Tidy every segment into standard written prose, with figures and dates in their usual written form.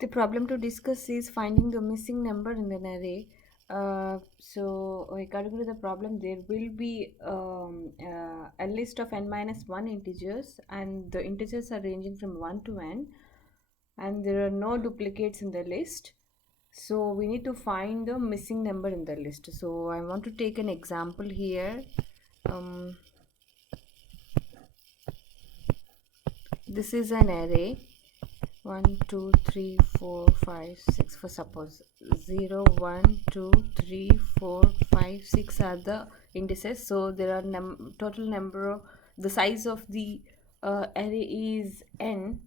The problem to discuss is finding the missing number in an array. So, according to the problem, there will be a list of n minus 1 integers, and the integers are ranging from 1 to n, and there are no duplicates in the list. So, we need to find the missing number in the list. So, I want to take an example here. Um, this is an array 1 2 3 4 5 6. For suppose 0 1 2 3 4 5 6 are the indices, so there are total number of the size of the array is n.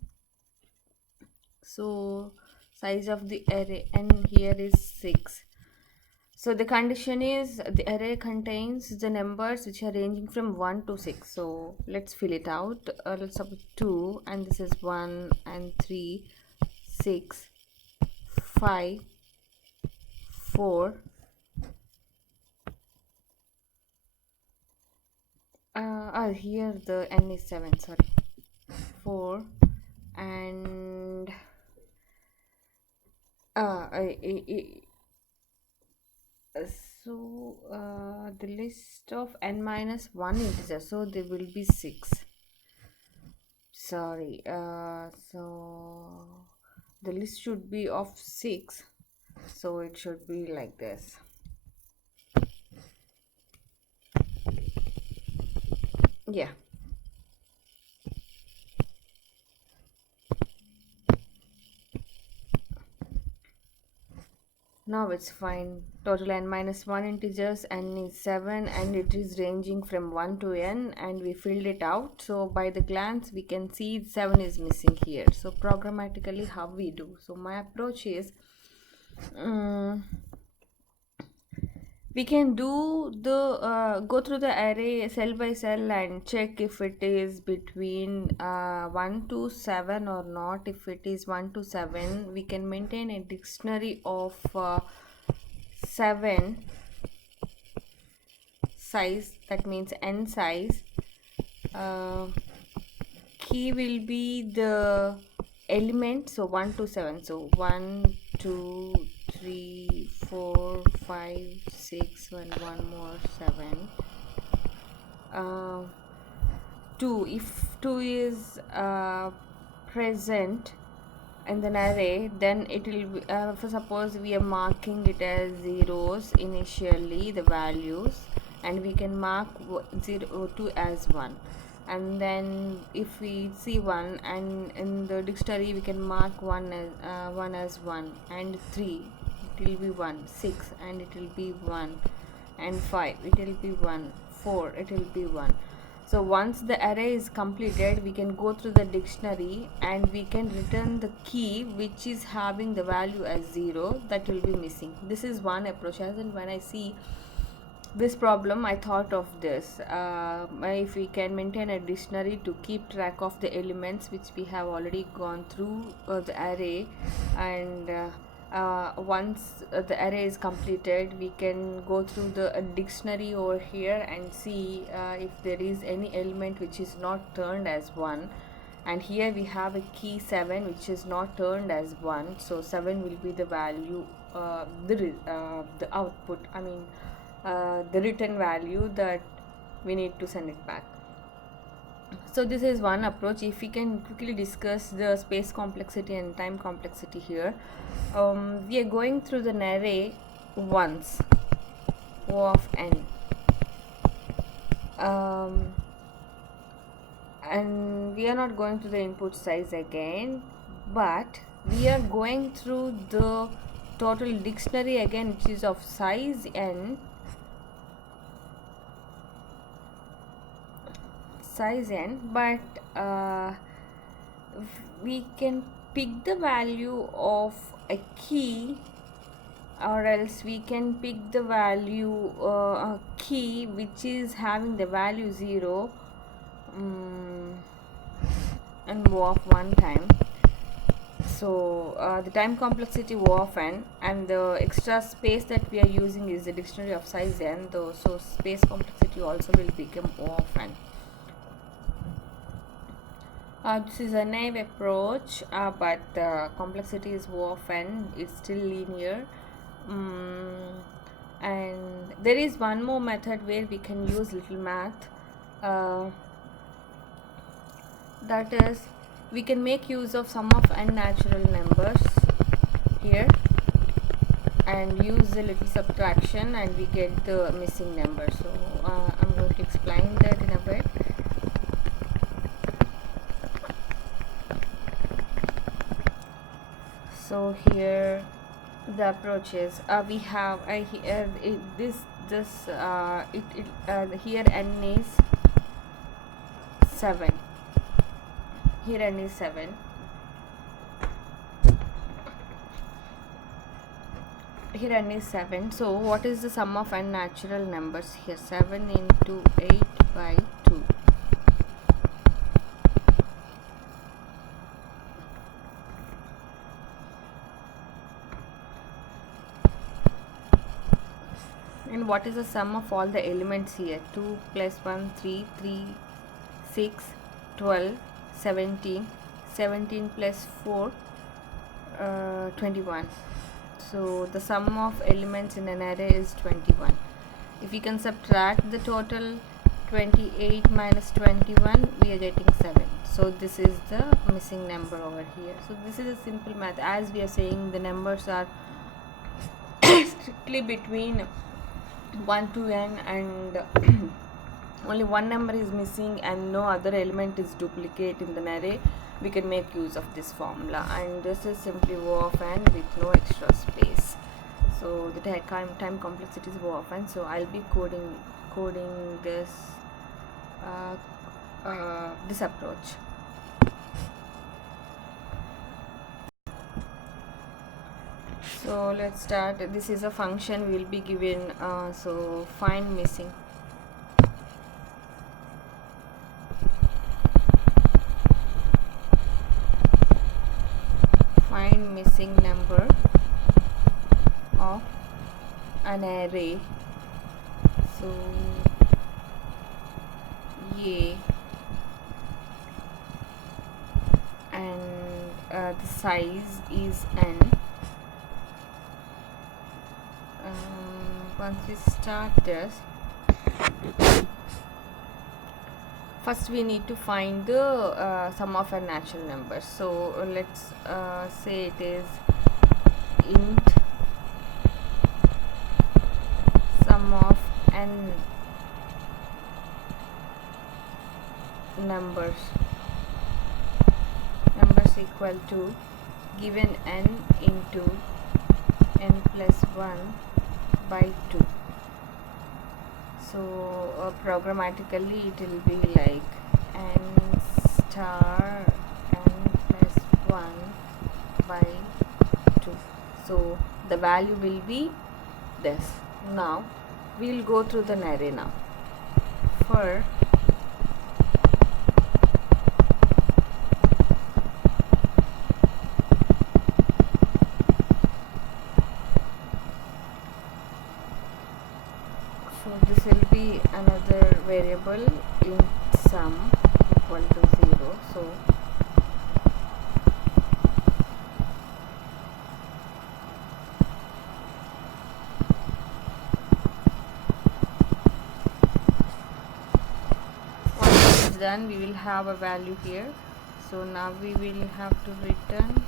So size of the array n here is 6. So the condition is the array contains the numbers which are ranging from 1 to 6. So let's fill it out. Let's suppose 2, and this is 1 and 3, 6, 5, 4. Here the n is 7, sorry. 4 and the list of n minus 1 integer, so there will be 6. Sorry, so the list should be of 6, so it should be like this. Yeah. Now it's fine. Total n minus 1 integers, n is 7, and it is ranging from 1 to n, and we filled it out. So by the glance we can see 7 is missing here. So programmatically how we do? So my approach is we can do the go through the array cell by cell and check if it is between 1 to 7 or not. If it is 1 to 7, we can maintain a dictionary of 7 size, that means n size. Key will be the element, so 1 to 7, so 1 2 3 4 5 6 and one more 7. 2, if 2 is present in the array, then it will be, for suppose we are marking it as zeros initially, the values, and we can mark 0 2 as 1, and then if we see 1, and in the dictionary we can mark 1 as 1, and 3 it will be 1, 6 and it will be 1, and 5 it will be 1, 4 it will be 1. So once the array is completed, we can go through the dictionary and we can return the key which is having the value as 0, that will be missing. This is one approach. As in, when I see this problem, I thought of this. If we can maintain a dictionary to keep track of the elements which we have already gone through the array, and once the array is completed, we can go through the dictionary over here and see if there is any element which is not turned as 1. And here we have a key 7 which is not turned as 1, so 7 will be the value, the output, I mean the written value that we need to send it back. So this is one approach. If we can quickly discuss the space complexity and time complexity here, we are going through the array once, O of n, and we are not going to the input size again, but we are going through the total dictionary again, which is of size n, but we can pick the value of a key, or else we can pick the value key which is having the value 0, and O of 1 time. So the time complexity O of n, and the extra space that we are using is the dictionary of size n, though, so space complexity also will become O of n. This is a naive approach, but the complexity is O of n. It's still linear. And there is one more method where we can use little math. That is, we can make use of sum of n natural numbers here and use the little subtraction, and we get the missing number. So I'm going to explain that in a bit. So here the approach is we have here here n is 7. Here n is 7. Here n is 7. So what is the sum of n natural numbers here? 7 into 8 by 2. And what is the sum of all the elements here? 2 plus 1, 3, 3, 6, 12, 17, 17 plus 4, 21. So the sum of elements in an array is 21. If we can subtract the total 28 minus 21, we are getting 7. So this is the missing number over here. So this is a simple math. As we are saying, the numbers are strictly between 1 to n, and only one number is missing and no other element is duplicate in the array, we can make use of this formula. And this is simply O of n with no extra space. So the time complexity is O of n. So I'll be coding this this approach. So let's start. This is a function we will be given. So find missing. Find missing number of an array. So A, and the size is n. Once we start this, first we need to find the sum of a natural number. So let's say it is int sum of n numbers equal to given n into n plus 1 by 2. So programmatically it will be like n star n plus 1 by 2. So the value will be this. Now we will go through the array now. For this will be another variable int sum equal to 0. So once it is done, we will have a value here. So now we will have to return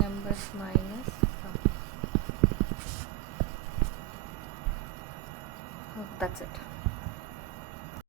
numbers minus sum. Oh, that's it.